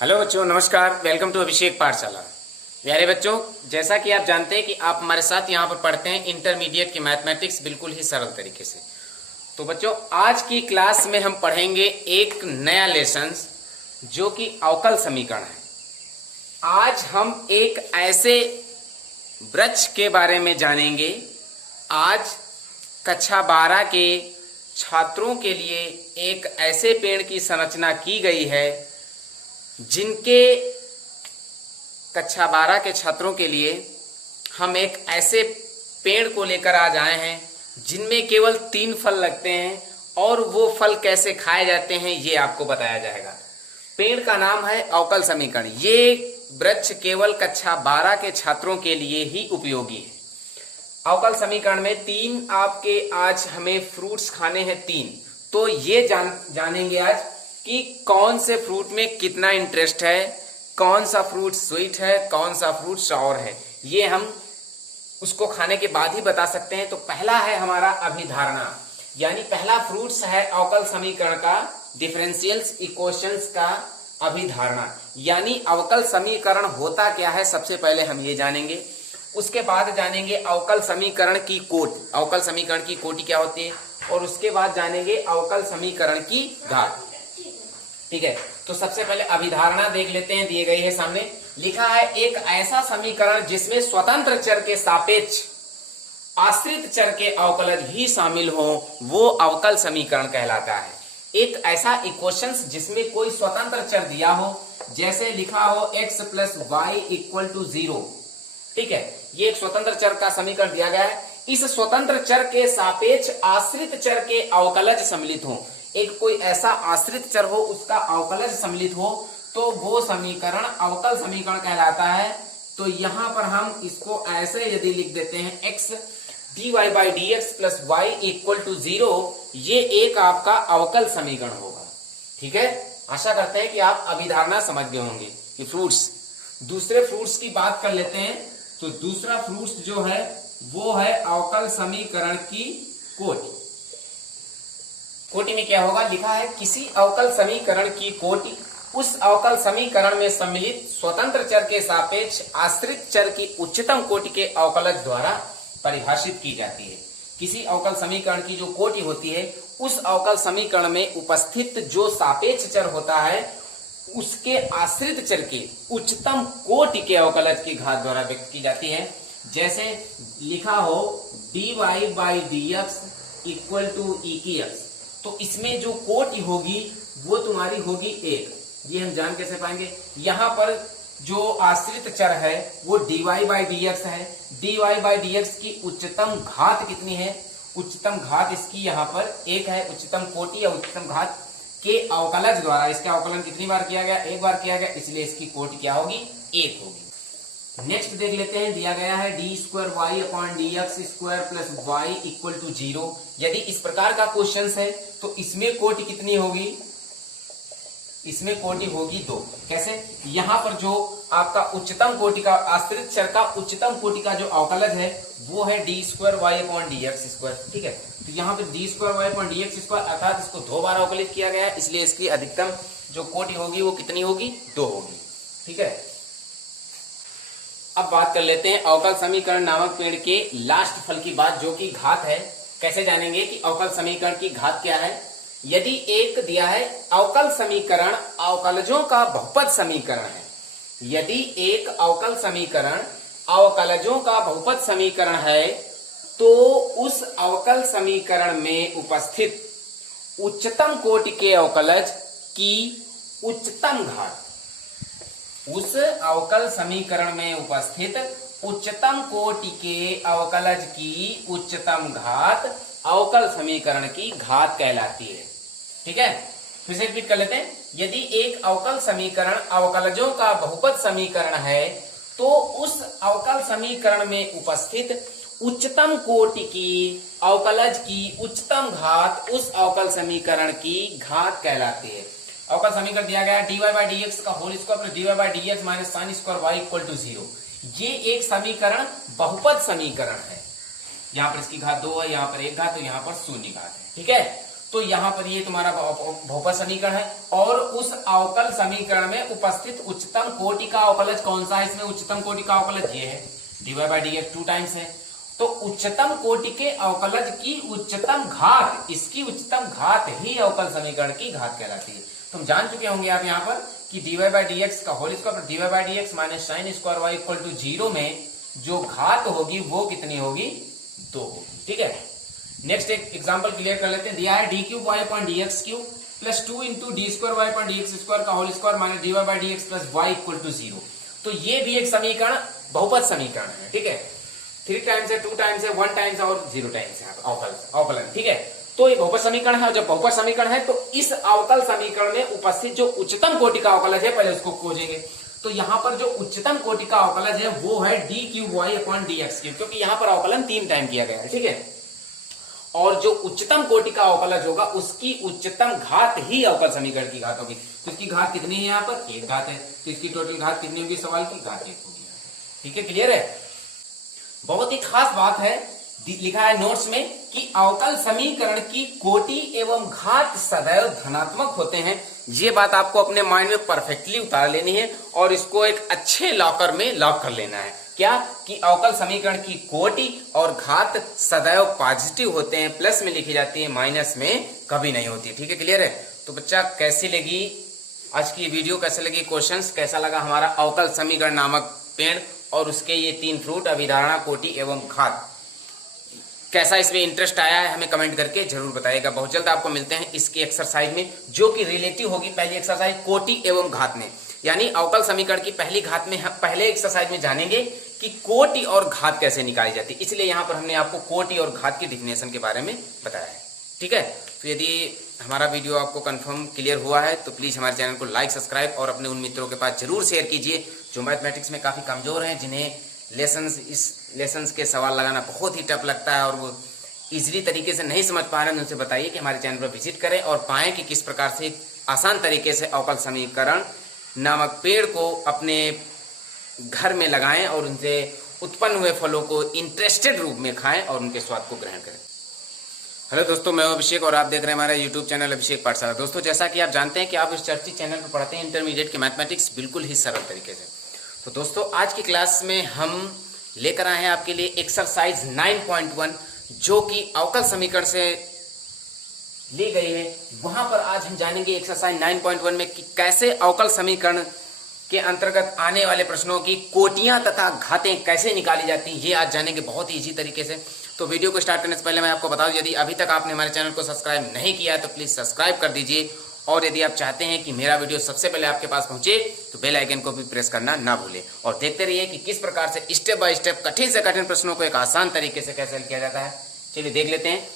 Hello बच्चों, नमस्कार। Welcome to अभिषेक पाठशाला। प्यारे बच्चों, जैसा कि आप जानते हैं कि आप हमारे साथ यहाँ पर पढ़ते हैं इंटरमीडिएट की मैथमेटिक्स बिल्कुल ही सरल तरीके से। तो बच्चों, आज की क्लास में हम पढ़ेंगे एक नया लेसन जो कि अवकल समीकरण है। आज हम एक ऐसे वृक्ष के बारे में जानेंगे। आज कक्षा 12 के छात्रों के लिए एक ऐसे पेड़ की संरचना की गई है जिनके कक्षा 12 के छात्रों के लिए हम एक ऐसे पेड़ को लेकर आज आए हैं जिनमें केवल 3 फल लगते हैं और वो फल कैसे खाए जाते हैं ये आपको बताया जाएगा। पेड़ का नाम है अवकल समीकरण। ये वृक्ष केवल कक्षा 12 के छात्रों के लिए ही उपयोगी है। अवकल समीकरण में 3 आपके आज हमें फ्रूट्स खाने हैं 3। तो ये जानेंगे आज कि कौन से फ्रूट में कितना इंटरेस्ट है, कौन सा फ्रूट स्वीट है, कौन सा फ्रूट सॉर है, ये हम उसको खाने के बाद ही बता सकते हैं। तो पहला है हमारा अभिधारणा, यानी पहला फ्रूट्स है अवकल समीकरण का, डिफरेंशियल इक्वेशंस का अभिधारणा, यानी अवकल समीकरण होता क्या है सबसे पहले हम ये जानेंगे। उसके बाद जानेंगे अवकल समीकरण की कोटि, अवकल समीकरण की कोटि क्या होती है, और उसके बाद जानेंगे अवकल समीकरण की घात। ठीक है, तो सबसे पहले अभिधारणा देख लेते हैं। दिए गई है सामने, लिखा है एक ऐसा समीकरण जिसमें स्वतंत्र चर के सापेक्ष आश्रित चर के अवकलज भी शामिल हो वो अवकल समीकरण कहलाता है। एक ऐसा इक्वेशंस जिसमें कोई स्वतंत्र चर दिया हो, जैसे लिखा हो x plus y equal to 0। ठीक है, ये एक स्वतंत्र चर का समीकरण दिया गया है। इस स्वतंत्र चर के सापेक्ष आश्रित चर के अवकलज सम्मिलित हो, एक कोई ऐसा आश्रित चर हो उसका अवकलज सम्मिलित हो तो वो समीकरण अवकल समीकरण कहलाता है। तो यहां पर हम इसको ऐसे यदि लिख देते हैं x dy by d x plus y equal to 0, ये एक आपका अवकल समीकरण होगा। ठीक है, आशा करते हैं कि आप अभिधारणा समझ गए होंगे कि फ्रूट्स। दूसरे फ्रूट्स की बात कर लेते हैं। तो दूसरा फ्रूट्स जो है वो है अवकल समीकरण की कोटि। कोटि में क्या होगा, लिखा है किसी अवकल समीकरण की कोटि उस अवकल समीकरण में सम्मिलित स्वतंत्र चर के सापेक्ष आश्रित चर की उच्चतम कोटि के अवकलज द्वारा परिभाषित की जाती है। किसी अवकल समीकरण की जो कोटि होती है उस अवकल समीकरण में उपस्थित जो सापेक्ष चर होता है उसके आश्रित चर के उच्चतम कोटि के अवकलज की घात द्वारा व्यक्त की जाती है। जैसे लिखा हो dy by d x equal to e की एक्स, तो इसमें जो कोटि होगी वो तुम्हारी होगी 1। ये हम जान कैसे पाएंगे, यहाँ पर जो आश्रित चर है वो dy बाई डी एक्स है। dy बाई डी एक्स की उच्चतम घात कितनी है, उच्चतम घात इसकी यहाँ पर 1 है। उच्चतम कोटि या उच्चतम घात के अवकलज द्वारा इसका अवकलन कितनी बार किया गया, 1 बार किया गया, इसलिए इसकी कोटि क्या होगी, 1 होगी। नेक्स्ट देख लेते हैं, दिया गया है d square y upon d x square plus y equal to 0। यदि इस प्रकार का क्वेश्चन है तो इसमें कोटि कितनी होगी, इसमें कोटि होगी 2। कैसे, यहाँ पर जो आपका उच्चतम कोटि का आश्रित चर का उच्चतम कोटि का जो अवकलज है वो है d square y upon d x square. ठीक है, तो यहाँ पे d square y upon d x square अर्थात इसको 2 बार अवकलित किया गया है, इसलिए इसकी अधिकतम जो कोटि होगी वो कितनी होगी, 2 होगी। ठीक है, अब बात कर लेते हैं अवकल समीकरण नामक पेड़ के लास्ट फल की बात, जो कि घात है। कैसे जानेंगे कि अवकल समीकरण की घात क्या है। यदि एक दिया है अवकल समीकरण अवकलजों का बहुपद समीकरण है, यदि एक अवकल समीकरण अवकलजों का बहुपद समीकरण है तो उस अवकल समीकरण में उपस्थित उच्चतम कोटि के अवकलज की उच्चतम घात, उस अवकल समीकरण में उपस्थित उच्चतम कोटि के अवकलज की उच्चतम घात अवकल समीकरण की घात कहलाती है। ठीक है, फिर से रिपीट कर लेते हैं। यदि एक अवकल समीकरण अवकलजों का बहुपद समीकरण है तो उस अवकल समीकरण में उपस्थित उच्चतम कोटि की अवकलज की उच्चतम घात उस अवकल समीकरण की घात कहलाती है। अवकल समीकरण दिया गया dy बाई डी एक्स का whole square plus dy by d x minus sine square y equal to 0। ये एक समीकरण बहुपद समीकरण है। यहाँ पर इसकी घात 2 है, यहाँ पर 1 घात, तो यहाँ पर 0 घात है। ठीक है, तो यहाँ पर ये तुम्हारा बहुपद समीकरण है। और उस अवकल समीकरण में उपस्थित उच्चतम कोटि का अवकलज कौन सा है? इसमें उच्चतम कोटि का अवकलज ये है, dy/dx 2 टाइम्स है। तो उच्चतम कोटि के अवकलज की उच्चतम घात, इसकी उच्चतम घात ही अवकल समीकरण की घात कहलाती है। तुम जान चुके होंगे आप यहाँ पर कि dy/dx का whole square dy/dx minus sine square y equal to 0 में जो घात होगी वो कितनी होगी? 2 होगी। ठीक है, नेक्स्ट एक एग्जांपल क्लियर कर लेते हैं। दिया है d3y/dx³ प्लस 2 इंटू d2y/dx² का whole square minus dy/dx plus y equal to 0। तो ये भी एक समीकरण बहुपद समीकरण है। ठीक है, 3 टाइम्स है, 2 टाइम्स है, 1 टाइम्स है और 0 टाइम्स है अवकलन। ठीक है, तो ये बहुपद समीकरण है और जब बहुपद समीकरण है तो इस अवकल समीकरण में उपस्थित जो उच्चतम कोटि का अवकलज है पहले उसको खोजेंगे। तो यहाँ पर जो उच्चतम कोटि का अवकलज है वो है d3y/dx³, क्योंकि यहाँ पर अवकलन 3 टाइम किया गया है। ठीक है, और जो उच्चतम कोटि का अवकलज होगा उसकी उच्चतम घात ही अवकल समीकरण की घात होगी। तो इसकी घात कितनी है? यहाँ पर 1 घात है, तो इसकी टोटल घात कितनी होगी? सवाल की घात 1 होगी। ठीक है, क्लियर है? बहुत ही खास बात है, लिखा है नोट्स में कि अवकल समीकरण की कोटि एवं घात सदैव धनात्मक होते हैं। ये बात आपको अपने माइंड में परफेक्टली उतार लेनी है और इसको एक अच्छे लॉकर में लॉक कर लेना है। क्या कि अवकल समीकरण की कोटि और घात सदैव पॉजिटिव होते हैं, प्लस में लिखी जाती है, माइनस में कभी नहीं होती। ठीक है, क्लियर है? तो बच्चा कैसी लगी आज की वीडियो, कैसे लगी क्वेश्चंस, कैसा लगा हमारा अवकल समीकरण नामक पेड़ और उसके ये 3 फ्रूट अभिधारणा, कोटि एवं घात, कैसा इसमें इंटरेस्ट आया है हमें कमेंट करके जरूर बताइएगा। बहुत जल्द आपको मिलते हैं इसकी एक्सरसाइज में, जो कि रिलेटिव होगी पहली एक्सरसाइज कोटि एवं घात में, यानी अवकल समीकरण की पहली घात में हम पहले एक्सरसाइज में जानेंगे कि कोटि और घात कैसे निकाली जाती है। इसलिए यहाँ पर हमने आपको कोटि और घात की डिफिनेशन के बारे में बताया है। ठीक है, तो यदि हमारा वीडियो आपको कंफर्म क्लियर हुआ है तो प्लीज़ हमारे चैनल को लाइक, सब्सक्राइब और अपने उन मित्रों के पास जरूर शेयर कीजिए जो मैथमेटिक्स में काफ़ी कमज़ोर हैं, जिन्हें लेसन्स के सवाल लगाना बहुत ही टफ लगता है और वो इजीली तरीके से नहीं समझ पा रहे हैं। उनसे बताइए कि हमारे चैनल पर विजिट करें और पाएँ कि किस प्रकार से आसान तरीके से अवकल समीकरण नामक पेड़ को अपने घर में लगाएं और उनसे उत्पन्न हुए फलों को इंटरेस्टेड रूप में खाएं और उनके स्वाद को ग्रहण करें। हेलो दोस्तों, मैं अभिषेक और आप देख रहे हैं हमारा यूट्यूब चैनल अभिषेक पाठशाला। दोस्तों, जैसा कि आप जानते हैं कि आप इस चर्चित चैनल पर पढ़ते हैं इंटरमीडिएट के मैथमेटिक्स बिल्कुल ही सरल तरीके से। तो दोस्तों, आज की क्लास में हम लेकर आए हैं आपके लिए एक्सरसाइज 9.1 जो कि अवकल समीकरण से ली गई है। वहां पर आज हम जानेंगे एक्सरसाइज 9.1 में कि कैसे अवकल समीकरण के अंतर्गत आने वाले प्रश्नों की कोटियां तथा घातें कैसे निकाली जाती हैं, ये आज जानेंगे बहुत ही इजी तरीके से। तो वीडियो को स्टार्ट करने से पहले मैं आपको बता दूं, यदि अभी तक आपने हमारे चैनल को सब्सक्राइब नहीं किया है तो प्लीज़ सब्सक्राइब कर दीजिए, और यदि आप चाहते हैं कि मेरा वीडियो सबसे पहले आपके पास पहुंचे तो बेल आइकन को भी प्रेस करना ना भूलें और देखते रहिए कि किस प्रकार से स्टेप बाय स्टेप कठिन से कठिन प्रश्नों को एक आसान तरीके से कैसे हल किया जाता है। चलिए देख लेते हैं।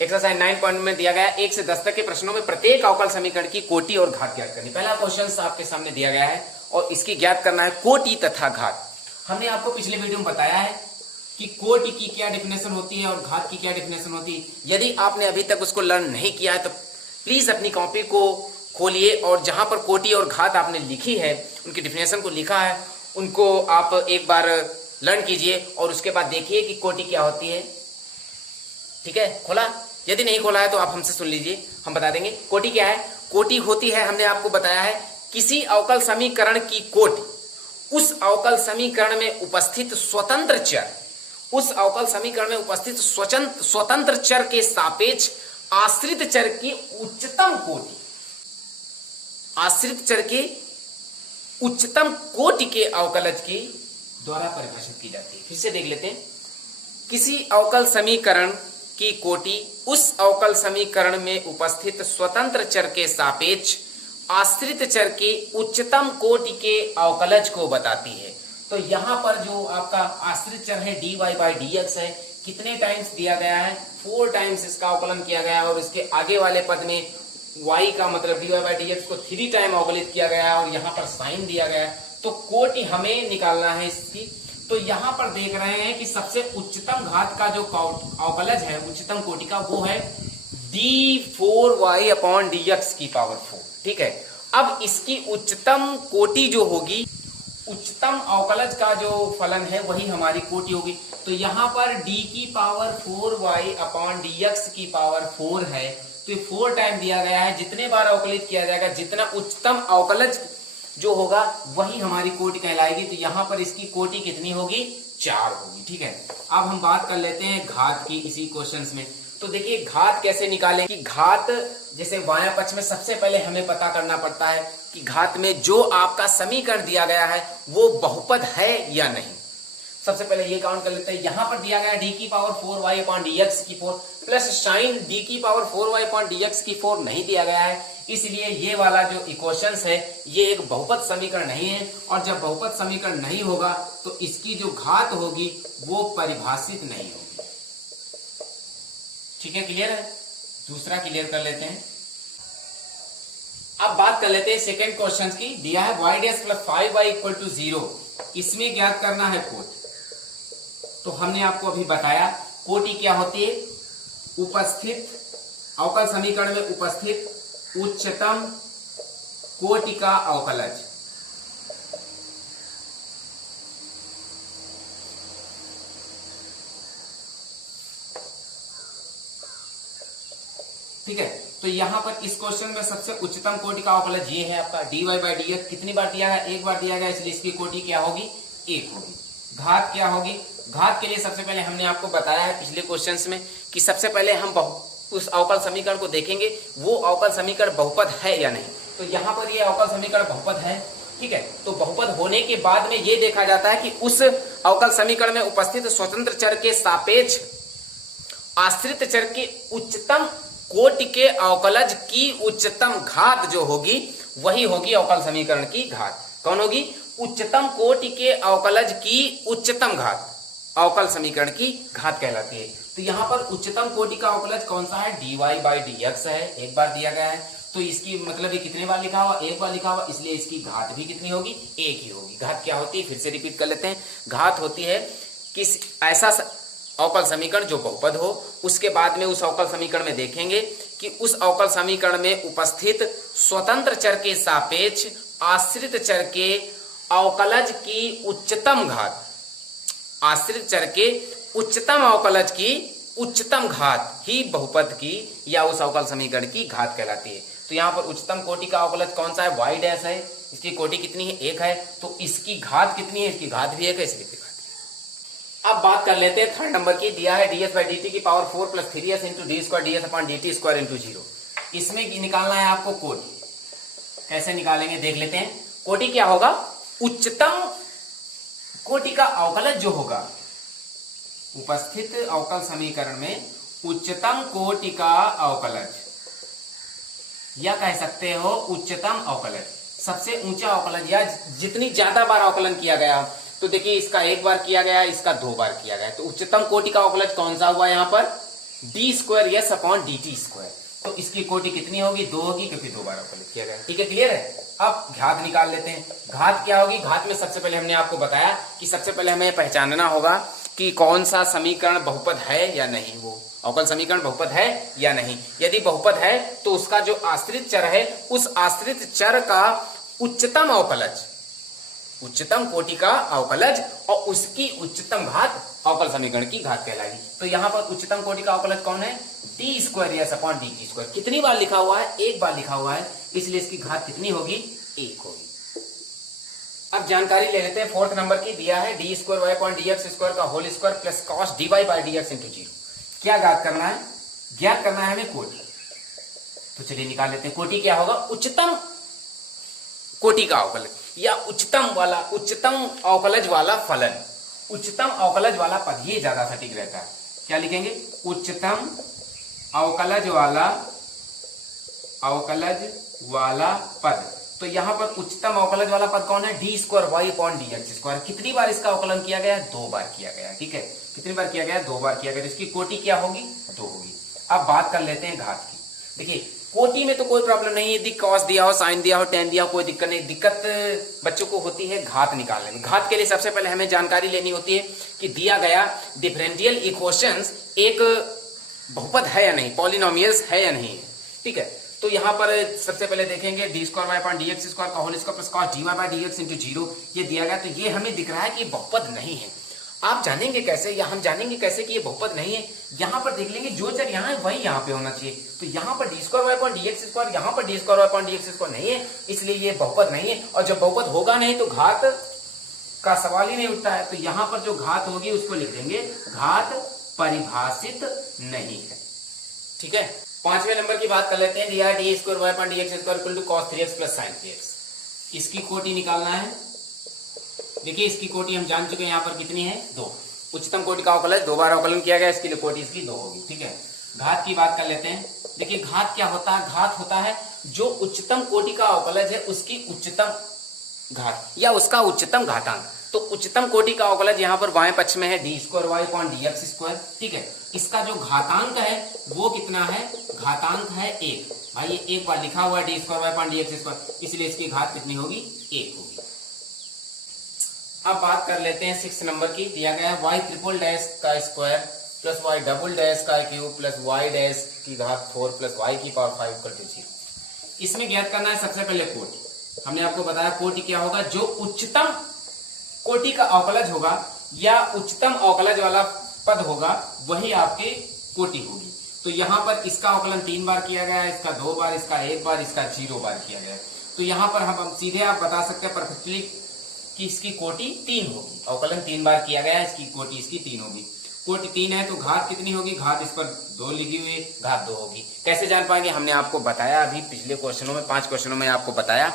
एक्सरसाइज 9 में दिया गया 1 से 10 तक के प्रश्नों में प्रत्येक अवकल समीकरण की कोटि और घात ज्ञात करनी। पहला क्वेश्चन आपके सामने दिया गया है और इसकी ज्ञात करना है कोटि तथा घात। हमने आपको पिछले वीडियो में बताया है कि कोटि की क्या डेफिनेशन होती है और घात की क्या डेफिनेशन होती है। यदि आपने अभी तक उसको लर्न नहीं किया है तो प्लीज अपनी कॉपी को खोलिए और जहां पर कोटि और घात आपने लिखी है, उनकी डेफिनेशन को लिखा है, उनको आप एक बार लर्न कीजिए और उसके बाद देखिए कि कोटि क्या होती है। ठीक है, खोला? यदि नहीं खोला है तो आप हमसे सुन लीजिए, हम बता देंगे। कोटि क्या है? कोटि होती है, हमने आपको बताया है, किसी अवकल समीकरण की कोटि उस अवकल समीकरण में उपस्थित स्वतंत्र चर, उस अवकल समीकरण में उपस्थित स्वतंत्र चर के सापेक्ष आश्रित चर की उच्चतम कोटि, आश्रित चर के उच्चतम कोटि के अवकलज की द्वारा परिभाषित की जाती है। फिर से देख लेते हैं। किसी अवकल समीकरण की कोटि उस अवकल समीकरण में उपस्थित स्वतंत्र चर के सापेक्ष आश्रित चर के उच्चतम कोटि के अवकलज को बताती है। तो यहां पर जो आपका आश्रित चर है dy/dx है, कितने टाइम्स दिया गया है? 4 टाइम्स इसका अवकलन किया गया है और इसके आगे वाले पद में y का मतलब dy/dx को 3 टाइम अवकलित किया गया है और यहाँ पर साइन दिया गया है। तो कोटि हमें निकालना है इसकी। तो यहाँ पर देख रहे हैं कि सबसे उच्चतम घात का जो अवकलज है उच्चतम कोटि का, वो है d4y/dx की पावर 4। ठीक है, अब इसकी उच्चतम कोटि जो होगी, उच्चतम अवकलज का जो फलन है वही हमारी कोटि होगी। तो यहाँ पर d की पावर 4y/dx की पावर 4 है, तो ये 4 टाइम दिया गया है। जितने बार अवकलित किया जाएगा, जितना उच्चतम अवकलज जो होगा वही हमारी कोटि कहलाएगी। तो यहाँ पर इसकी कोटि कितनी होगी? 4 होगी। ठीक है, अब हम बात कर लेते हैं घात की इसी क्वेश्चंस में। तो देखिए घात कैसे निकालें कि घात जैसे बायां पक्ष में सबसे पहले हमें पता करना पड़ता है कि घात में जो आपका समीकरण दिया गया है वो बहुपद है या नहीं। सबसे पहले ये काउंट कर लेते हैं। यहां पर दिया गया डी की पावर 4y अपॉन dx की 4 प्लस साइन डी की पावर 4y अपॉन dx की 4 नहीं दिया गया है, इसलिए ये वाला जो इक्वेशंस है ये एक बहुपद समीकरण नहीं है। और जब बहुपद समीकरण नहीं होगा तो इसकी जो घात होगी वो परिभाषित नहीं होगी। ठीक है, क्लियर है? दूसरा क्लियर कर लेते हैं। अब बात कर लेते हैं सेकेंड क्वेश्चन की। दिया है y dash plus 5y equal to 0, इसमें ज्ञात करना है कोटि। तो हमने आपको अभी बताया कोटि क्या होती है? उपस्थित अवकल समीकरण में उपस्थित उच्चतम कोटि का अवकलज। ठीक है, तो यहां पर इस क्वेश्चन में सबसे उच्चतम कोटि का अवकलज ये है आपका dy बाई dx। कितनी बार दिया गया? एक बार दिया गया, इसलिए इसकी कोटि क्या होगी? 1 होगी। घात क्या होगी? घात के लिए सबसे पहले हमने आपको बताया है पिछले क्वेश्चंस में कि सबसे पहले हम उस अवकल समीकरण को देखेंगे वो अवकल समीकरण बहुपद है या नहीं। तो यहाँ पर ये अवकल समीकरण बहुपद है। ठीक है, तो बहुपद होने के बाद में ये देखा जाता है कि उस अवकल समीकरण में उपस्थित स्वतंत्र चर के सापेक्ष आश्रित चर के उच्चतम कोटि के अवकलज की उच्चतम घात जो होगी वही होगी अवकल समीकरण की घात। कौन होगी? उच्चतम कोटि के अवकलज की उच्चतम घात अवकल समीकरण की घात कहलाती है। तो यहाँ पर उच्चतम कोटि का अवकलज कौन सा है? dy बाई dx है, एक बार दिया गया है। तो इसकी मतलब ये कितने बार लिखा हुआ? एक बार लिखा हुआ, इसलिए इसकी घात भी कितनी होगी? 1 ही होगी। घात क्या होती है? फिर से रिपीट कर लेते हैं। घात होती है कि ऐसा अवकल समीकरण जो बहुपद हो, उसके बाद में उस अवकल समीकरण में देखेंगे कि उस अवकल समीकरण में उपस्थित स्वतंत्र चर के सापेक्ष आश्रित चर के अवकलज की उच्चतम घात, आश्रित चर के उच्चतम अवकलज की उच्चतम घात ही बहुपद की या उस अवकल समीकरण की घात कहलाती है। तो यहाँ पर उच्चतम कोटि का अवकलज कौन सा है? y डैश है, इसकी कोटि कितनी है? 1 है। तो इसकी घात कितनी है? इसकी घात भी 1 है, इसलिए घात। अब बात कर लेते हैं थर्ड नंबर की। दिया है ds बाई dt की power 4 plus 3s into D square ds upon dt square into 0। इसमें निकालना है आपको कोटि। कैसे निकालेंगे देख लेते हैं। कोटि क्या होगा? उच्चतम कोटि का अवकलज जो होगा उपस्थित अवकल समीकरण में उच्चतम कोटि का अवकलज, या कह सकते हो उच्चतम अवकलज, सबसे ऊंचा अवकलज, या जितनी ज्यादा बार अवकलन किया गया। तो देखिए इसका 1 बार किया गया, इसका 2 बार किया गया। तो उच्चतम कोटि का अवकलज कौन सा हुआ? यहाँ पर d square yes upon dt square. तो इसकी कोटि कितनी होगी? 2 होगी, क्योंकि 2 बार अवकलित किया गया। ठीक है, क्लियर है? अब घात निकाल लेते हैं। घात क्या होगी? घात में सबसे पहले हमने आपको बताया कि सबसे पहले हमें पहचानना होगा कि कौन सा समीकरण बहुपद है या नहीं। वो अवकल समीकरण बहुपद है या नहीं। यदि बहुपद है तो उसका जो आश्रित चर है उस आश्रित चर का उच्चतम अवकलज, उच्चतम कोटि का अवकलज और उसकी उच्चतम घात अवकल समीकरण की घात कहलाएगी। तो यहाँ पर उच्चतम कोटि का अवकलज कौन है? D square yes upon dt square. कितनी बार लिखा हुआ है? 1 बार लिखा हुआ है, इसलिए इसकी घात कितनी होगी? 1 होगी। अब जानकारी ले लेते हैं फोर्थ नंबर की। दिया है d square y upon d x square का whole square plus cos d y by d x into 0। क्या ज्ञात करना है? ज्ञात करना है हमें कोटि। तो चलिए निकाल लेते हैं। कोटि क्या होगा? उच्चतम कोटि का अवकलज या उच्चतम अवकलज वाला फलन, उच्चतम अवकलज वाला पद, ये ज्यादा सटीक रहता है। क्या लिखेंगे? उच्चतम अवकलज वाला पद। तो यहाँ पर उच्चतम अवकलज वाला पद कौन है? D square y upon d x square. कितनी बार इसका अवकलन किया गया? 2 बार किया गया। ठीक है, कितनी बार किया गया? 2 बार किया गया। इसकी कोटि क्या होगी? 2 होगी। अब बात कर लेते हैं घात की। देखिए कोटि में तो कोई प्रॉब्लम नहीं है, यदि कॉस दिया हो, साइन दिया हो, टेन दिया हो, कोई दिक्कत नहीं। दिक्कत बच्चों को होती है घात निकालने में। घात के लिए सबसे पहले हमें जानकारी लेनी होती है कि दिया गया डिफरेंशियल इक्वेशंस एक बहुपद है या नहीं, पॉलिनोमियल्स है या नहीं। ठीक है, तो यहाँ पर सबसे पहले देखेंगे d square y upon d x square का whole square plus cos d y by d x into 0। ये दिया गया, तो ये हमें दिख रहा है कि ये बहुपद नहीं है। आप जानेंगे कैसे, या हम जानेंगे कैसे कि ये बहुपद नहीं है? यहाँ पर देख लेंगे जो चर यहाँ है वही यहाँ पे होना चाहिए। तो यहाँ पर d square y upon d x square, यहाँ पर d square y upon d x square नहीं है, इसलिए ये बहुपद नहीं है। और जब बहुपद होगा नहीं तो घात का सवाल ही नहीं उठता है। तो यहाँ पर जो घात होगी उसको लिख देंगे घात परिभाषित नहीं है। ठीक है, 5वें नंबर की बात कर लेते हैं। दिया d square y upon d x square equal to cos 3x plus sin 3x। इसकी कोटि निकालना है। देखिए इसकी कोटि हम जान चुके हैं यहाँ पर कितनी है, 2। उच्चतम कोटि का अवकलज 2 बार अवकलन किया गया, इसके लिए कोटि इसकी 2 होगी। ठीक है, घात की बात कर लेते हैं। देखिए घात क्या होता है, घात होता है जो उच्चतम कोटि का अवकलज है उसकी उच्चतम घात या उसका उच्चतम घातांक। तो उच्चतम कोटि का अवकलज यहाँ पर बाएं पक्ष में है d square y upon d x square. ठीक है, इसका जो घातांक है वो कितना है, घातांक है 1। भाई ये एक बार लिखा हुआ है d square y upon d x square, इसलिए इसकी घात कितनी होगी, 1 होगी। अब बात कर लेते हैं 6 नंबर की। दिया गया है वाई ट्रिपल डैश का square plus y double dash का क्यूब प्लस वाई डैश की घात 4 प्लस वाई की पावर 5 इक्वल टू 0। इसमें ज्ञात करना है सबसे पहले कोटि। हमने आपको बताया कोटि क्या होगा, जो उच्चतम कोटि का अवकलज होगा या उच्चतम अवकलज वाला पद होगा वही आपकी कोटि होगी। तो यहाँ पर इसका अवकलन 3 बार किया गया है, इसका 2 बार, इसका 1 बार, इसका 0 बार किया गया है। तो यहाँ पर हम सीधे आप बता सकते हैं परफेक्टली कि इसकी कोटि 3 होगी। अवकलन 3 बार किया गया है, इसकी कोटि इसकी 3 होगी। कोटि 3 है तो घात कितनी होगी, घात इस पर 2 लिखी हुई है, घात 2 होगी। कैसे जान पाएंगे, हमने आपको बताया अभी पिछले क्वेश्चनों में 5 क्वेश्चनों में आपको बताया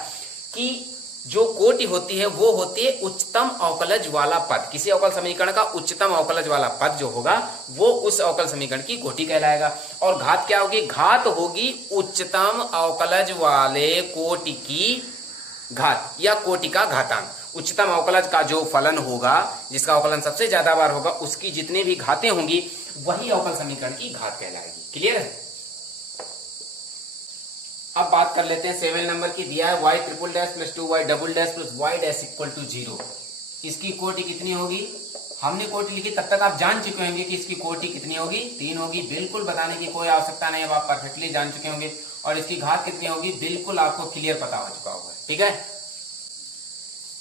कि जो कोटि होती है वो होती है उच्चतम अवकलज वाला पद। किसी अवकल समीकरण का उच्चतम अवकलज वाला पद जो होगा वो उस अवकल समीकरण की कोटि कहलाएगा। और घात क्या होगी, घात होगी उच्चतम अवकलज वाले कोटि की घात या कोटि का घातांक। उच्चतम अवकलज का जो फलन होगा, जिसका अवकलन सबसे ज्यादा बार होगा, उसकी जितनी भी घातें होंगी वही अवकल समीकरण की घात कहलाएगी। क्लियर है। अब बात कर लेते हैं 7 नंबर की। दिया है y triple dash plus 2y double dash plus y dash equal to 0। इसकी कोटि कितनी होगी, हमने कोटि लिखी तब तक आप जान चुके होंगे कि इसकी कोटि कितनी होगी, 3 होगी। बिल्कुल बताने की कोई आवश्यकता नहीं, अब आप परफेक्टली जान चुके होंगे। और इसकी घात कितनी होगी बिल्कुल आपको क्लियर पता हो चुका होगा। ठीक है,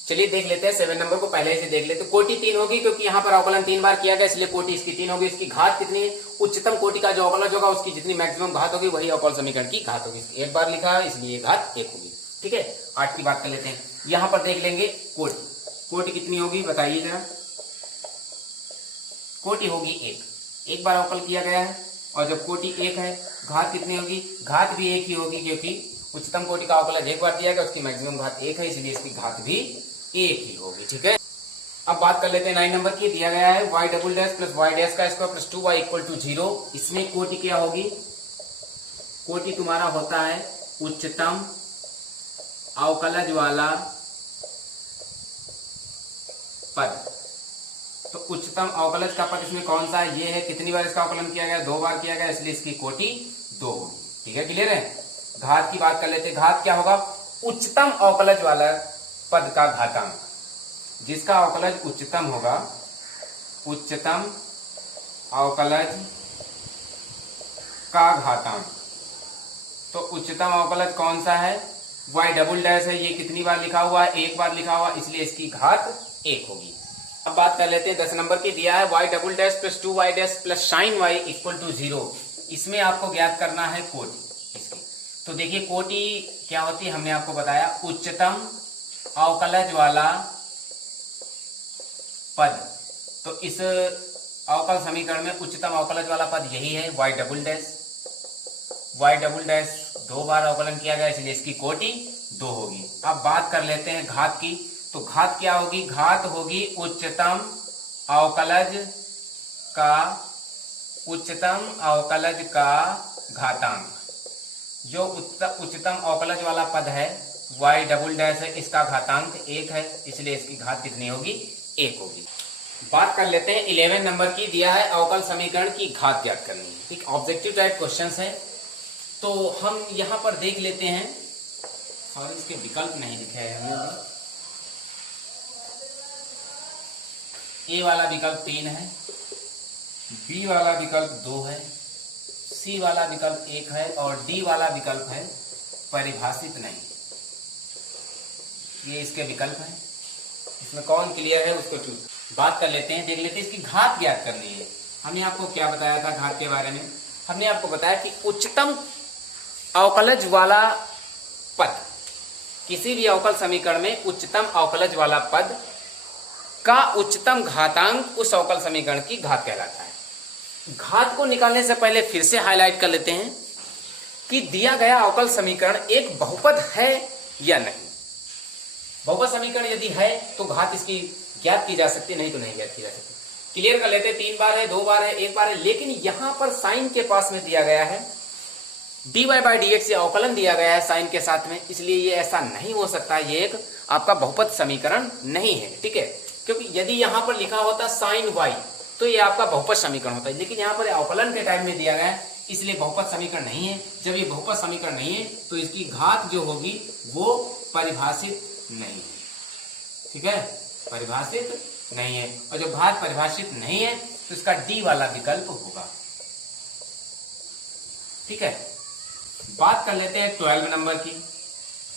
चलिए देख लेते हैं 7 नंबर को, पहले से देख लेते हैं। कोटि 3 होगी क्योंकि यहाँ पर अवकलन 3 बार किया गया, इसलिए कोटि इसकी 3 होगी। इसकी घात कितनी है, उच्चतम कोटि का जो अवकलज होगा उसकी जितनी मैक्सिमम घात होगी वही अवकल समीकरण की घात होगी। एक बार लिखा है इसलिए घात 1 होगी। ठीक है, 8 की बात कर लेते हैं। यहाँ पर देख लेंगे कोटि, कोटि कितनी होगी बताइए जरा। कोटि होगी 1, एक बार अवकल किया गया है। और जब कोटि 1 है, घात कितनी होगी, घात भी 1 ही होगी क्योंकि उच्चतम कोटि का अवकलज एक बार दिया गया, उसकी मैक्सिमम घात 1 है, इसलिए इसकी घात भी 1 ही होगी। ठीक है, अब बात कर लेते हैं 9 नंबर की। दिया गया है y double dash plus y dash का square plus 2y equal to 0। इसमें कोटि क्या होगी, कोटि तुम्हारा होता है उच्चतम अवकलज वाला पद। तो उच्चतम अवकलज का पद इसमें कौन सा है, ये है। कितनी बार इसका अवकलन किया गया, 2 बार किया गया, इसलिए इसकी कोटि 2 होगी। ठीक है, क्लियर है। घात की बात कर लेते हैं। घात क्या होगा, उच्चतम अवकलज वाला पद का घातांक। जिसका अवकलज उच्चतम होगा, उच्चतम अवकलज का घातांक। तो उच्चतम अवकलज कौन सा है, y डबल डैश है। ये कितनी बार लिखा हुआ है, 1 बार लिखा हुआ, इसलिए इसकी घात 1 होगी। अब बात कर लेते हैं 10 नंबर की। दिया है y double dash plus 2y dash plus sine y equal to 0। इसमें आपको ज्ञात करना है कोटि इसकी। तो देखिए कोटि क्या होती है, हमने आपको बताया उच्चतम अवकलज वाला पद। तो इस अवकल समीकरण में उच्चतम अवकलज वाला पद यही है y double dash. y double dash 2 बार अवकलन किया गया, इसलिए इसकी कोटि 2 होगी। अब बात कर लेते हैं घात की। तो घात क्या होगी, घात होगी उच्चतम अवकलज का घातांक। जो उच्चतम अवकलज वाला पद है y डबल डैश है, इसका घातांक 1 है, इसलिए इसकी घात कितनी होगी, 1 होगी। बात कर लेते हैं 11 नंबर की। दिया है अवकल समीकरण की घात ज्ञात करनी है। एक ऑब्जेक्टिव टाइप क्वेश्चन है, तो हम यहाँ पर देख लेते हैं। सॉरी, इसके विकल्प नहीं लिखे हैं हमने। ए वाला विकल्प 3 है, बी वाला विकल्प 2 है, सी वाला विकल्प 1 है और डी वाला विकल्प है परिभाषित नहीं। ये इसके विकल्प है, इसमें कौन क्लियर है उसको चूज। बात कर लेते हैं, देख लेते हैं इसकी घात ज्ञात करनी है। हमने आपको क्या बताया था घात के बारे में, हमने आपको बताया कि उच्चतम अवकलज वाला पद, किसी भी अवकल समीकरण में उच्चतम अवकलज वाला पद का उच्चतम घातांक उस अवकल समीकरण की घात कहलाता है। घात को निकालने से पहले फिर से हाईलाइट कर लेते हैं कि दिया गया अवकल समीकरण एक बहुपद है या नहीं। बहुपद समीकरण यदि है तो घात इसकी ज्ञात की जा सकती है, नहीं तो नहीं ज्ञात की जा सकती। क्लियर कर लेते हैं, 3 बार है, 2 बार है, 1 बार है, लेकिन यहां पर साइन के पास में दिया गया है dy बाई डी एक्स, अवकलन दिया गया है साइन के साथ में, इसलिए ये ऐसा नहीं हो सकता, ये एक आपका बहुपद समीकरण नहीं है। ठीक है, क्योंकि यदि यहां पर लिखा होता साइन y तो ये आपका बहुपद समीकरण होता है, लेकिन यहाँ पर अवकलन के टाइम में दिया गया है, इसलिए बहुपद समीकरण नहीं है। जब ये बहुपद समीकरण नहीं है तो इसकी घात जो होगी वो परिभाषित नहीं है। ठीक है, परिभाषित नहीं है, और जब घात परिभाषित नहीं है तो इसका डी वाला विकल्प होगा। ठीक है, बात कर लेते हैं 12 नंबर की।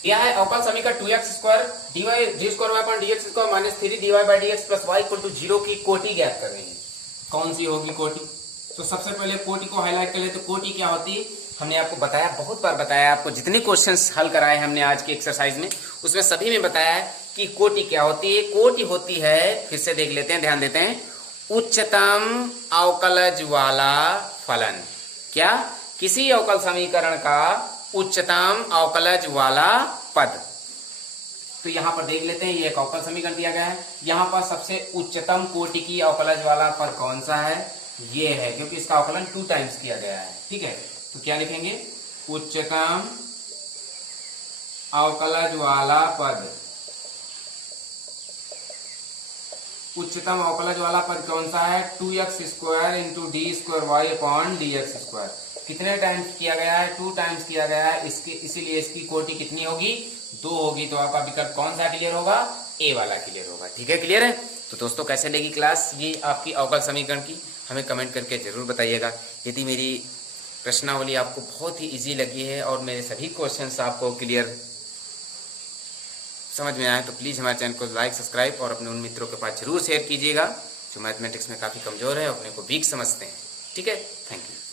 यह है अवकल समीकरण 2x² dy g² dx² minus 3 dy by d x plus y equal to 0 की कोटि ज्ञात कर रही है। कौन सी होगी कोटि? तो सबसे पहले कोटि को हाईलाइट कर ले। तो कोटि क्या होती है, हमने आपको बताया, बहुत बार बताया आपको, जितने क्वेश्चंस हल कराए हमने आज के एक्सरसाइज में उसमें सभी में बताया है कि कोटि क्या होती है। कोटि होती है, फिर से देख लेते हैं, ध्यान देते हैं, उच्चतम अवकलज वाला फलन। क्या? किसी अवकल समीकरण का उच्चतम अवकलज वाला पद। तो यहां पर देख लेते हैं, ये एक अवकल समीकरण दिया गया है, यहां पर सबसे उच्चतम कोटि की अवकलज वाला पद कौन सा है? ये है, क्योंकि इसका अवकलन 2 टाइम्स किया गया है। ठीक है, तो क्या लिखेंगे? उच्चतम अवकलज वाला पद। उच्चतम अवकलज वाला पद कौन सा है? 2x² into d² upon dx²। कितने टाइम्स किया गया है? 2 टाइम्स किया गया है, इसके इसीलिए इसकी कोटि कितनी होगी? 2 होगी। तो आपका विकल्प कौन सा क्लियर होगा? ए वाला क्लियर होगा। ठीक है, क्लियर है? तो दोस्तों कैसे लगी क्लास ये आपकी अवकल समीकरण की, हमें कमेंट करके जरूर बताइएगा। यदि मेरी प्रश्नावली आपको बहुत ही इजी लगी है और मेरे सभी क्वेश्चंस आपको क्लियर समझ में आए तो प्लीज़ हमारे चैनल को लाइक, सब्सक्राइब और अपने उन मित्रों के पास जरूर शेयर कीजिएगा जो मैथमेटिक्स में काफ़ी कमज़ोर है, अपने को वीक समझते हैं। ठीक है, थैंक यू।